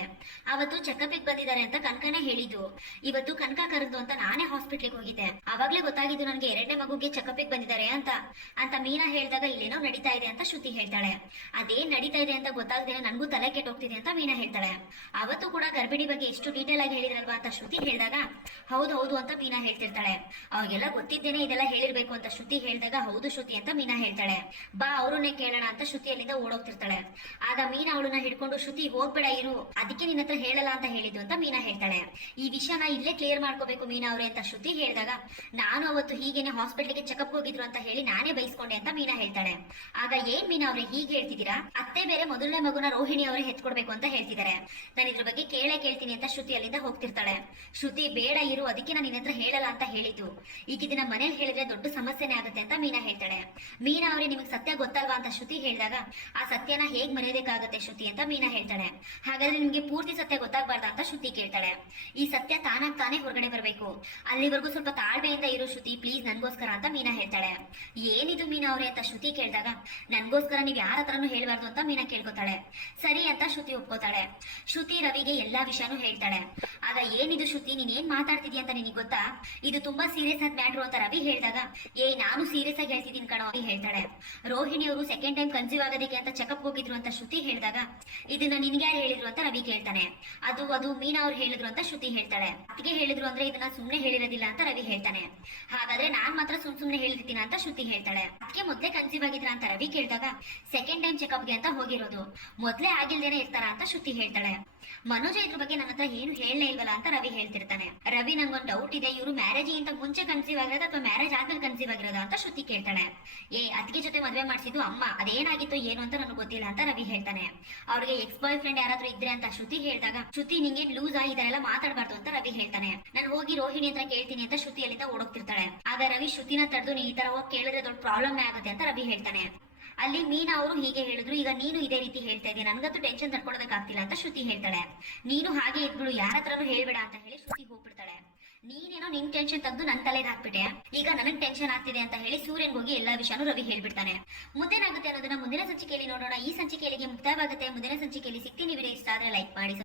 ಅವತ್ತು ಚೆಕಪ್ ಬಂದಿದ್ದಾರೆ ಅಂತ ಕನಕನೇ ಹೇಳಿದ್ದು. ಇವತ್ತು ಕನಕ ಕರೆದು ಅಂತ ನಾನೇ ಹಾಸ್ಪಿಟ್ಲಿಗೆ ಹೋಗಿದ್ದೆ. ಅವಾಗ್ಲೇ ಗೊತ್ತಾಗಿದ್ದು ನನಗೆ ಎರಡನೇ ಮಗುಗೆ ಚೆಕಪ್ ಬಂದಿದ್ದಾರೆ ಅಂತ ಅಂತ ಮೀನಾ ಹೇಳಿದಾಗ ಇಲ್ಲೇನೋ ನಡೀತಾ ಇದೆ ಅಂತ ಶ್ರುತಿ ಹೇಳ್ತಾಳೆ. ಅದೇನ್ ನಡೀತಾ ಇದೆ ಅಂತ ಗೊತ್ತಾಗದೆ ನನಗೂ ತಲೆ ಕೆಟ್ಟೋಗ್ತಿದೆ ಅಂತ ಮೀನಾ ಹೇಳ್ತಾಳೆ. ಅವತ್ತು ಕೂಡ ಗರ್ಭಿಣಿ ಬಗ್ಗೆ ಎಷ್ಟು ಡೀಟೇಲ್ ಆಗಿ ಹೇಳಿದ್ರಲ್ವಾ ಅಂತ ಶ್ರುತಿ ಹೇಳಿದಾಗ ಹೌದು ಹೌದು ಅಂತ ಮೀನಾ ಹೇಳ್ತಿರ್ತಾಳೆ. ಅವಾಗೆಲ್ಲ ಗೊತ್ತಿದ್ದೇನೆ ಇದೆಲ್ಲ ಹೇಳಿರ್ಬೇಕು ಅಂತ ಶ್ರುತಿ ಹೇಳಿದಾಗ, ಹೌದು ಶ್ರುತಿ ಅಂತ ಮೀನಾ ಹೇಳ್ತಾಳೆ. ಬಾ, ಅವರನ್ನೇ ಕೇಳೋಣ ಅಂತ ಶ್ರುತಿ ಅಲ್ಲಿಂದ ಓಡೋಗ್ತಿರ್ತಾಳೆ. ಆಗ ಮೀನಾ ಅವಳನ್ನ ಹಿಡ್ಕೊಂಡು, ಶ್ರುತಿ, ಹೋಗ್ಬೇಡ, ಇರು. ಅದಕ್ಕೆ ನಿನ್ನ ಹತ್ರ ಹೇಳಲ್ಲ ಅಂತ ಹೇಳಿದ್ದು ಅಂತ ಮೀನಾ ಹೇಳ್ತಾಳೆ. ಈ ವಿಷಯನ ಇಲ್ಲೇ ಕ್ಲಿಯರ್ ಮಾಡ್ಕೋಬೇಕು ಮೀನಾ ಅವ್ರೆ ಅಂತ ಶ್ರುತಿ ಹೇಳಿದಾಗ, ನಾನು ಅವತ್ತು ಹೀಗೇನೆ ಹಾಸ್ಪಿಟ್ಲಿಗೆ ಚೆಕಪ್ ಹೋಗಿದ್ರು ಅಂತ ಹೇಳಿ ನಾನೇ ಬೈಸ್ಕೊಂಡೆ ಅಂತ ಮೀನಾ ಹೇಳ್ತಾಳೆ. ಆಗ ಏನ್ ಮೀನಾ ಅವ್ರೆ ಹೀಗೆ ಹೇಳ್ತಿದ್ದೀರಾ? ಅತ್ತೆ ಬೇರೆ ಮೊದಲನೇ ಮಗುನ ರೋಹಿಣಿ ಅವರೇ ಹೆತ್ಕೊಡ್ಬೇಕು ಅಂತ ಹೇಳ್ತಿದ್ದಾರೆ. ನಾನು ಇದ್ರ ಬಗ್ಗೆ ಕೇಳೇ ಕೇಳ್ತೀನಿ ಅಂತ ಶ್ರುತಿ ಅಲ್ಲಿಂದ ಹೋಗ್ತಿರ್ತಾಳೆ. ಶ್ರುತಿ ಬೇಡ ಇರು, ಅದಕ್ಕೆ ನಾನು ನಿನ್ನ ಹತ್ರ ಹೇಳಲ್ಲ ಅಂತ ಹೇಳಿದ್ದು. ಈಗ ಇದನ್ನ ಮನೇಲಿ ಹೇಳಿದ್ರೆ ದೊಡ್ಡ ಸಮಸ್ಯೆನೇ ಆಗುತ್ತೆ ಅಂತ ಮೀನಾ ಹೇಳ್ತಾಳೆ. ಮೀನಾ ಅವ್ರಿಗೆ ನಿಮಗೆ ಸತ್ಯ ಗೊತ್ತಲ್ವಾ ಅಂತ ಶ್ರುತಿ ಹೇಳಿದಾಗ, ಆ ಸತ್ಯನ ಹೇಗ್ ಮರೆಯೋದಕ್ಕಾಗತ್ತೆ ಶ್ರುತಿ ಅಂತ ಮೀನಾ ಹೇಳ್ತಾಳೆ. ಹಾಗಾದ್ರೆ ನಿಮ್ಗೆ ಪೂರ್ತಿ ಸತ್ಯ ಗೊತ್ತಾಗ್ಬಾರ್ದ ಅಂತ ಶ್ರುತಿ ಕೇಳ್ತಾಳೆ. ಈ ಸತ್ಯ ತಾನಾಗ್ ತಾನೇ ಹೊರಗಡೆ ಬರಬೇಕು. ಅಲ್ಲಿವರೆಗೂ ಸ್ವಲ್ಪ ತಾಳ್ಮೆಯಿಂದ ಇರು ಶ್ರುತಿ, ಪ್ಲೀಸ್ ನನ್ಗೋಸ್ಕರ ಅಂತ ಮೀನಾ ಹೇಳ್ತಾಳೆ. ಏನಿದು ಮೀನಾ ಅವ್ರೆ ಅಂತ ಶ್ರುತಿ ಕೇಳಿದಾಗ, ನನ್ಗೋಸ್ಕರ ನೀವ್ ಯಾರ ಹತ್ರನೂ ಹೇಳ್ಬಾರ್ದು ಅಂತ ಮೀನಾ ಕೇಳ್ಕೊತಾಳೆ. ಸರಿ ಅಂತ ಶ್ರುತಿ ಒಪ್ಕೋತಾಳೆ. ಶ್ರುತಿ ರವಿಗೆ ಎಲ್ಲಾ ವಿಷಯನೂ ಹೇಳ್ತಾಳೆ. ಆಗ ಏನಿದು ಶ್ರುತಿ ನೀನ್ ಏನ್ ಮಾತಾಡ್ತಿದ್ಯಾ ಅಂತ ನಿನಗೆ ಗೊತ್ತಾ? ಇದು ತುಂಬಾ ಸೀರಿಯಸ್ ಆದ ಮ್ಯಾಟ್ರು ಅಂತ ರವಿ ಹೇಳಿದಾಗ, ಏ, ನಾನು ಸೀರಿಯಸ್ ಆಗಿ ಹೇಳ್ತಿದ್ದೀನಿ ಕಣೋ, ಅಂತ ಹೇಳ್ತಾಳೆ. ರೋಹಿಣಿ ಅವರು ಸೆಕೆಂಡ್ ಟೈಮ್ ಕನ್ಸೀವ್ ಆಗೋದಕ್ಕೆ ಅಂತ ಚೆಕಪ್ ಹೋಗಿದ್ರು ಅಂತ ಶ್ರುತಿ ಹೇಳಿದಾಗ, ಇದನ್ನ ನಿನ್ಗೆ ಯಾರು ಹೇಳಿದ್ರು? ಅಂತ ರವಿ ಕೇಳ್ತಾನೆ. ಅದು ಅದು ಮೀನಾ ಅವ್ರು ಹೇಳಿದ್ರು, ಅಂತ ಶ್ರುತಿ ಹೇಳ್ತಾಳೆ. ಅತ್ತಿಗೆ ಹೇಳಿದ್ರು ಅಂದ್ರೆ ಇದನ್ನ ಸುಮ್ನೆ ಹೇಳಿರೋದಿಲ್ಲ, ಅಂತ ರವಿ ಹೇಳ್ತಾನೆ. ಹಾಗಾದ್ರೆ ನಾನ್ ಮಾತ್ರ ಸುಮ್ ಸುಮ್ನೆ ಹೇಳಿರ್ತೀನಿ? ಅಂತ ಶ್ರುತಿ ಹೇಳ್ತಾಳೆ. ಅದಕ್ಕೆ ಮೊದ್ಲೇ ಕನ್ಸೀವ್ ಆಗಿದ್ರ? ಅಂತ ರವಿ ಕೇಳಿದಾಗ ಸೆಕೆಂಡ್ ಟೈಮ್ ಚೆಕಪ್ಗೆ ಅಂತ ಹೋಗಿರೋದು. ಮೊದ್ಲೇ ಆಗಿಲ್ದೇನೆ ಇರ್ತಾರ? ಅಂತ ಶ್ರುತಿ ಹೇಳ್ತಾಳೆ. ಮನೋಜ ಇದ್ರ ಬಗ್ಗೆ ನನ್ನ ಹತ್ರ ಏನು ಹೇಳಲೇ ಇಲ್ವಲ್ಲ ಅಂತ ರವಿ ಹೇಳ್ತಿರ್ತಾನೆ. ರವಿ ನಂಗೊಂದು ಡೌಟ್ ಇದೆ, ಇವರು ಮ್ಯಾರೇಜ್ ಇಂತ ಮುಂಚೆ ಕನ್ಸೀವ್ ಆಗಿರೋದ ಅಥವಾ ಮ್ಯಾರೇಜ್ ಆದ್ಮೇಲೆ ಕನ್ಸೀವ್ ಆಗಿರೋದ ಅಂತ ಶ್ರುತಿ ಕೇಳ್ತಾಳೆ. ಏ ಅದಕ್ಕೆ ಜೊತೆ ಮದುವೆ ಮಾಡಿಸಿದ್ದು ಅಮ್ಮ, ಅದೇನಾಗಿತ್ತು ಏನು ಅಂತ ನನಗೆ ಗೊತ್ತಿಲ್ಲ ಅಂತ ರವಿ ಹೇಳ್ತಾನೆ. ಅವ್ರಿಗೆ ಎಕ್ಸ್ ಬಾಯ್ ಫ್ರೆಂಡ್ ಯಾರಾದ್ರೂ ಇದ್ರೆ ಅಂತ ಶ್ರುತಿ ಹೇಳಿದಾಗ, ಶ್ರುತಿ, ನಿಂಗೆ ಲೂಸ್ ಇದನ್ನೆಲ್ಲ ಮಾತಾಡಬಾರ್ದು ಅಂತ ರವಿ ಹೇಳ್ತಾನೆ. ನಾನು ಹೋಗಿ ರೋಹಿಣಿ ಹತ್ರ ಕೇಳ್ತೀನಿ ಅಂತ ಶ್ರುತಿ ಅಲ್ಲಿಂದ ಓಡೋಗ್ತಿರ್ತಾಳೆ. ಆಗ ರವಿ ಶ್ರುತಿನ ತಡೆದು, ನೀ ಈ ತರ ಹೋಗಿ ಕೇಳಿದ್ರೆ ದೊಡ್ಡ ಪ್ರಾಬ್ಲಮ್ ಆಗುತ್ತೆ ಅಂತ ರವಿ ಹೇಳ್ತಾನೆ. ಅಲ್ಲಿ ಮೀನಾ ಅವರು ಹೀಗೆ ಹೇಳಿದ್ರು, ಈಗ ನೀನು ಇದೇ ರೀತಿ ಹೇಳ್ತಾ ಇದೀಯ ನನ್ಗಂತೂ ಟೆನ್ಷನ್ ತಡ್ಕೊಳೋದಕ್ಕಾಗ್ತಿಲ್ಲ ಅಂತ ಶ್ರುತಿ ಹೇಳ್ತಾಳೆ. ನೀನು ಹಾಗೆ ಇದ್ಬಿಡು ಯಾರ ಹತ್ರನು ಹೇಳ್ಬೇಡ ಅಂತ ಹೇಳಿ ಶ್ರುತಿ ಹೋಗ್ಬಿಡ್ತಾಳೆ. ನೀನೇನೋ ನಿನ್ ಟೆನ್ಷನ್ ತೆಗೆದು ನನ್ ತಲೆಗೆ ಹಾಕ್ಬಿಟ್ಟೆ. ಈಗ ನನಗ್ ಟೆನ್ಷನ್ ಆಗ್ತಿದೆ ಅಂತ ಹೇಳಿ ಸೂರ್ಯನ್ ಹೋಗಿ ಎಲ್ಲಾ ವಿಷಯನೂ ರವಿ ಹೇಳ್ಬಿಡ್ತಾನೆ. ಮುಂದೇನಾಗುತ್ತೆ ಅನ್ನೋದನ್ನ ಮುಂದಿನ ಸಂಚಿಕೆಯಲ್ಲಿ ನೋಡೋಣ. ಈ ಸಂಚಿಕೆಯಲ್ಲಿ ಮುಕ್ತಾಯವಾಗುತ್ತೆ. ಮುಂದಿನ ಸಂಚಿಕೆಯಲ್ಲಿ ಸಿಗ್ತೀನಿ ವಿಡಿಯೋ ಇಷ್ಟ ಆದ್ರೆ ಲೈಕ್ ಮಾಡಿ